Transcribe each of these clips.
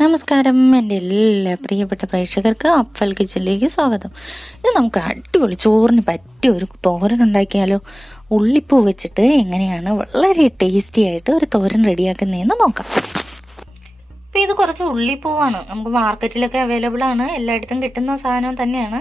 നമസ്കാരം, എൻ്റെ എല്ലാ പ്രിയപ്പെട്ട പ്രേക്ഷകർക്ക് അഫ്വൽ കിച്ചണിലേക്ക് സ്വാഗതം. ഇത് നമുക്ക് അടിപൊളി ചോറിന് പറ്റിയ ഒരു തോരൻ ഉണ്ടാക്കിയാലോ? ഉള്ളിപ്പൂ വെച്ചിട്ട് എങ്ങനെയാണ് വളരെ ടേസ്റ്റി ആയിട്ട് ഒരു തോരൻ റെഡിയാക്കുന്നതെന്ന് നോക്കാം. ഇപ്പം ഇത് കുറച്ച് ഉള്ളിപ്പൂവാണ്, നമുക്ക് മാർക്കറ്റിലൊക്കെ അവൈലബിൾ ആണ്, എല്ലായിടത്തും കിട്ടുന്ന സാധനം തന്നെയാണ്.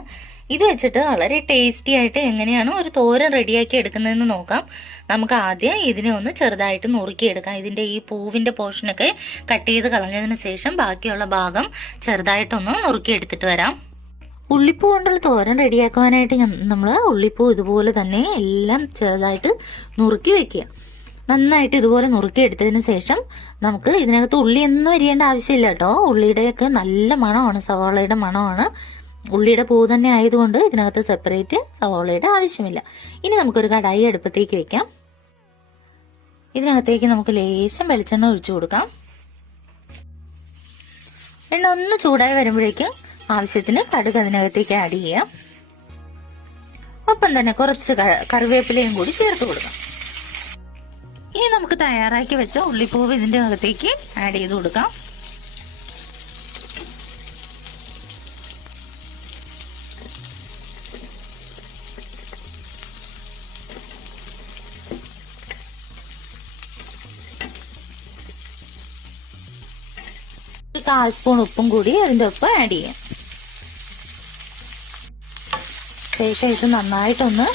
ഇത് വെച്ചിട്ട് വളരെ ടേസ്റ്റി ആയിട്ട് എങ്ങനെയാണ് ഒരു തോരൻ റെഡിയാക്കി എടുക്കുന്നതെന്ന് നോക്കാം. നമുക്ക് ആദ്യം ഇതിനെ ഒന്ന് ചെറുതായിട്ട് നുറുക്കിയെടുക്കാം. ഇതിൻ്റെ ഈ പൂവിൻ്റെ പോർഷനൊക്കെ കട്ട് ചെയ്ത് കളഞ്ഞതിന് ശേഷം ബാക്കിയുള്ള ഭാഗം ചെറുതായിട്ടൊന്ന് നുറുക്കിയെടുത്തിട്ട് വരാം. ഉള്ളിപ്പൂ കൊണ്ടുള്ള തോരൻ റെഡിയാക്കുവാനായിട്ട് നമ്മൾ ഉള്ളിപ്പൂ ഇതുപോലെ തന്നെ എല്ലാം ചെറുതായിട്ട് നുറുക്കി വെക്കുക. നന്നായിട്ട് ഇതുപോലെ നുറുക്കി എടുത്തതിന് ശേഷം നമുക്ക് ഇതിനകത്ത് ഉള്ളിയൊന്നും അരിയേണ്ട ആവശ്യമില്ല കേട്ടോ. ഉള്ളിയുടെയൊക്കെ നല്ല മണമാണ്, സവാളയുടെ മണമാണ്. ഉള്ളിയുടെ പൂ തന്നെ ആയതുകൊണ്ട് ഇതിനകത്ത് സെപ്പറേറ്റ് സവാളയുടെ ആവശ്യമില്ല. ഇനി നമുക്കൊരു കടായി അടുപ്പത്തേക്ക് വെക്കാം. ഇതിനകത്തേക്ക് നമുക്ക് ലേശം വെളിച്ചെണ്ണ ഒഴിച്ചു കൊടുക്കാം. എണ്ണ ഒന്ന് ചൂടായി വരുമ്പോഴേക്കും ആവശ്യത്തിന് കടുക് അതിനകത്തേക്ക് ആഡ് ചെയ്യാം. ഒപ്പം തന്നെ കുറച്ച് കറിവേപ്പിലയും കൂടി ചേർത്ത് കൊടുക്കാം. ഇനി നമുക്ക് തയ്യാറാക്കി വെച്ച ഉള്ളിപ്പൂവ് ഇതിൻ്റെ അകത്തേക്ക് ആഡ് ചെയ്ത് കൊടുക്കാം. ഒരു 1/4 സ്പൂൺ ഉപ്പും കൂടി അതിൻ്റെ ഒപ്പം ആഡ് ചെയ്യാം. ശേഷം ഇത് നന്നായിട്ടൊന്ന്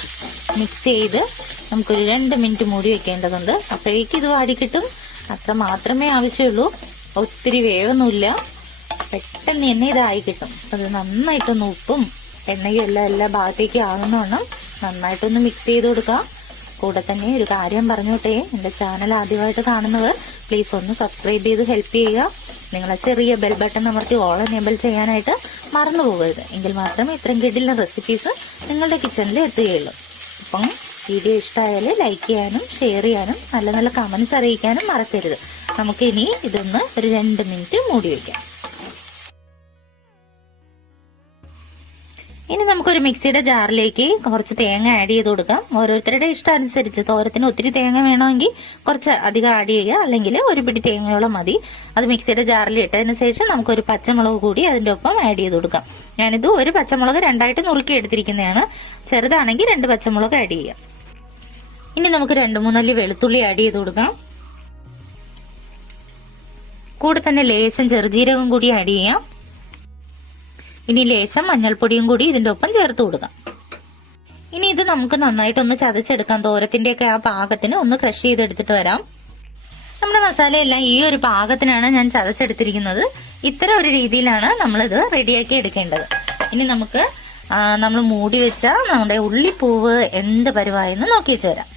മിക്സ് ചെയ്ത് നമുക്കൊരു 2 മിനിറ്റ് മൂടി വെക്കേണ്ടതുണ്ട്. അപ്പോഴേക്കും ഇത് വാടി കിട്ടും. അത്ര മാത്രമേ ആവശ്യമുള്ളൂ, ഒത്തിരി വേവൊന്നുമില്ല, പെട്ടെന്ന് തന്നെ ഇതായി കിട്ടും. അത് നന്നായിട്ടൊന്ന് ഉപ്പും എണ്ണയും എല്ലാം എല്ലാ ഭാഗത്തേക്കും ആകുന്നവണ്ണം നന്നായിട്ടൊന്ന് മിക്സ് ചെയ്ത് കൊടുക്കാം. കൂടെ തന്നെ ഒരു കാര്യം പറഞ്ഞോട്ടെ, എൻ്റെ ചാനൽ ആദ്യമായിട്ട് കാണുന്നവർ പ്ലീസ് ഒന്ന് സബ്സ്ക്രൈബ് ചെയ്ത് ഹെൽപ്പ് ചെയ്യുക. നിങ്ങളെ ചെറിയ ബെൽ ബട്ടൺ അമർത്തി ഓൾ എനേബിൾ ചെയ്യാനായിട്ട് മറന്നു പോകരുത്. എങ്കിൽ മാത്രമേ ഇത്രയും കിടിലൻ റെസിപ്പീസ് നിങ്ങളുടെ കിച്ചണിൽ എത്തുകയുള്ളൂ. അപ്പം വീഡിയോ ഇഷ്ടമായാൽ ലൈക്ക് ചെയ്യാനും ഷെയർ ചെയ്യാനും നല്ല നല്ല കമൻസ് അറിയിക്കാനും മറക്കരുത്. നമുക്കിനി ഇതൊന്ന് ഒരു 2 മിനിറ്റ് മൂടി വയ്ക്കാം. ഇനി നമുക്കൊരു മിക്സിയുടെ ജാറിലേക്ക് കുറച്ച് തേങ്ങ ആഡ് ചെയ്ത് കൊടുക്കാം. ഓരോരുത്തരുടെ ഇഷ്ടം അനുസരിച്ച്, തോരത്തിന് ഒത്തിരി തേങ്ങ വേണമെങ്കിൽ കുറച്ച് അധികം ആഡ് ചെയ്യുക, അല്ലെങ്കിൽ ഒരു പിടി തേങ്ങയോളം മതി. അത് മിക്സിയുടെ ജാറിൽ ഇട്ടതിന് ശേഷം നമുക്കൊരു പച്ചമുളക് കൂടി അതിൻ്റെ ഒപ്പം ആഡ് ചെയ്ത് കൊടുക്കാം. ഞാനിത് ഒരു പച്ചമുളക് 2ആയിട്ട് നുറുക്കി എടുത്തിരിക്കുന്നതാണ്. ചെറുതാണെങ്കിൽ 2 പച്ചമുളക് ആഡ് ചെയ്യാം. ഇനി നമുക്ക് 2-3 അല്ലി വെളുത്തുള്ളി ആഡ് ചെയ്ത് കൊടുക്കാം. കൂടെ തന്നെ ലേശം ചെറുജീരകം കൂടി ആഡ് ചെയ്യാം. ഇനി ലേശം മഞ്ഞൾപ്പൊടിയും കൂടി ഇതിൻ്റെ ഒപ്പം ചേർത്ത് കൊടുക്കാം. ഇനി ഇത് നമുക്ക് നന്നായിട്ടൊന്ന് ചതച്ചെടുക്കാം. തോരത്തിൻ്റെയൊക്കെ ആ പാകത്തിന് ഒന്ന് ക്രഷ് ചെയ്തെടുത്തിട്ട് വരാം. നമ്മുടെ മസാലയെല്ലാം ഈ ഒരു പാകത്തിനാണ് ഞാൻ ചതച്ചെടുത്തിരിക്കുന്നത്. ഇത്തരം ഒരു രീതിയിലാണ് നമ്മളിത് റെഡിയാക്കി എടുക്കേണ്ടത്. ഇനി നമുക്ക് നമ്മൾ മൂടി വെച്ച നമ്മുടെ ഉള്ളിപ്പൂവ് എന്ത് പരുവായെന്ന് നോക്കി വെച്ച് വരാം.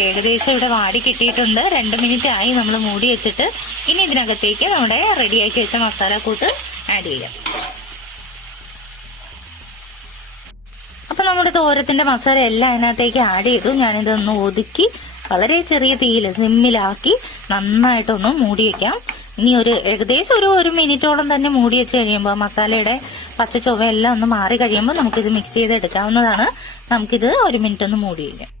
ഏകദേശം ഇവിടെ വാടി കിട്ടിയിട്ടുണ്ട്. 2 മിനിറ്റ് ആയി നമ്മൾ മൂടി വെച്ചിട്ട്. ഇനി ഇതിനകത്തേക്ക് നമ്മുടെ റെഡിയാക്കി വെച്ച മസാലക്കൂട്ട് ആഡ് ചെയ്യാം. അപ്പൊ നമ്മുടെ തോരത്തിന്റെ മസാല എല്ലാം അതിനകത്തേക്ക് ആഡ് ചെയ്തു. ഞാനിതൊന്ന് ഒതുക്കി വളരെ ചെറിയ തീയിൽ സിമ്മിലാക്കി നന്നായിട്ടൊന്ന് മൂടി വെക്കാം. ഇനി ഏകദേശം ഒരു മിനിറ്റോളം തന്നെ മൂടി വെച്ച് കഴിയുമ്പോൾ മസാലയുടെ പച്ച ചൊവ്വ എല്ലാം ഒന്ന് മാറി കഴിയുമ്പോൾ നമുക്കിത് മിക്സ് ചെയ്ത് എടുക്കാവുന്നതാണ്. നമുക്കിത് 1 മിനിറ്റ് ഒന്ന് മൂടി വയ്ക്കാം.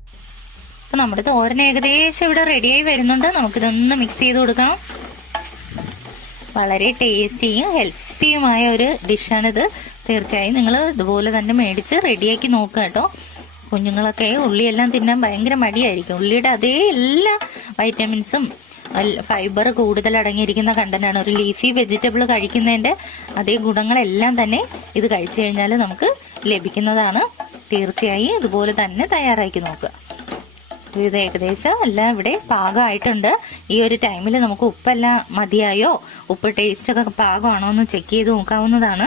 അപ്പൊ നമ്മുടെ തോരൻ ഏകദേശം ഇവിടെ റെഡിയായി വരുന്നുണ്ട്. നമുക്കിതൊന്ന് മിക്സ് ചെയ്ത് കൊടുക്കാം. വളരെ ടേസ്റ്റിയും ഹെൽത്തിയുമായ ഒരു ഡിഷാണിത്. തീർച്ചയായും നിങ്ങൾ ഇതുപോലെ തന്നെ മേടിച്ച് റെഡിയാക്കി നോക്കുക കേട്ടോ. കുഞ്ഞുങ്ങളൊക്കെ ഉള്ളിയെല്ലാം തിന്നാൻ ഭയങ്കര മടിയായിരിക്കും. ഉള്ളിയുടെ അതേ എല്ലാ വൈറ്റമിൻസും ഫൈബർ കൂടുതൽ അടങ്ങിയിരിക്കുന്ന കണ്ടന്റാണ്. ഒരു ലീഫി വെജിറ്റബിൾ കഴിക്കുന്നതിന്റെ അതേ ഗുണങ്ങളെല്ലാം തന്നെ ഇത് കഴിച്ചു കഴിഞ്ഞാൽ നമുക്ക് ലഭിക്കുന്നതാണ്. തീർച്ചയായും ഇതുപോലെ തന്നെ തയ്യാറാക്കി നോക്കുക. ഇത് ഏകദേശം എല്ലാം ഇവിടെ പാകമായിട്ടുണ്ട്. ഈ ഒരു ടൈമിൽ നമുക്ക് ഉപ്പെല്ലാം മതിയായോ, ഉപ്പ് ടേസ്റ്റ് ഒക്കെ പാകമാണോ എന്ന് ചെക്ക് ചെയ്ത് നോക്കാവുന്നതാണ്.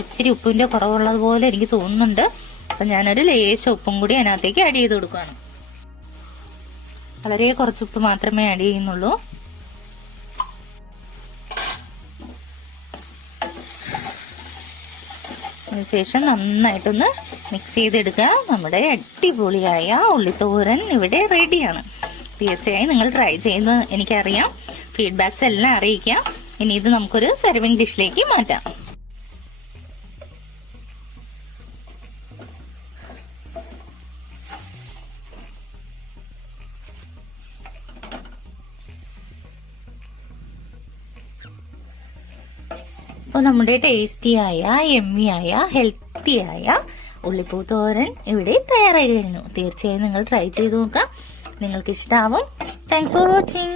ഇച്ചിരി ഉപ്പിന്റെ കുറവുള്ളതുപോലെ എനിക്ക് തോന്നുന്നുണ്ട്. അപ്പൊ ഞാനൊരു ലേശം ഉപ്പും കൂടി അതിനകത്തേക്ക് ആഡ് ചെയ്ത് കൊടുക്കുകയാണ്. വളരെ കുറച്ച് ഉപ്പ് മാത്രമേ ആഡ് ചെയ്യുന്നുള്ളൂ. അതിനുശേഷം നന്നായിട്ടൊന്ന് മിക്സ് ചെയ്തെടുക്കുക. നമ്മുടെ അടിപൊളിയായ ഉള്ളിത്തോരൻ ഇവിടെ റെഡിയാണ്. തീർച്ചയായും നിങ്ങൾ ട്രൈ ചെയ്യുന്നത് എനിക്കറിയാം. ഫീഡ്ബാക്സ് എല്ലാം അറിയിക്കാം. ഇനി ഇത് നമുക്കൊരു സെർവിങ് ഡിഷിലേക്ക് മാറ്റാം. അപ്പോൾ നമ്മുടെ ടേസ്റ്റിയായ യമ്മിയായ ഹെൽത്തിയായ ഉള്ളിപ്പൂ തോരൻ ഇവിടെ തയ്യാറായി കഴിഞ്ഞു. തീർച്ചയായും നിങ്ങൾ ട്രൈ ചെയ്ത് നോക്കാം, നിങ്ങൾക്ക് ഇഷ്ടാവും. Thanks for watching.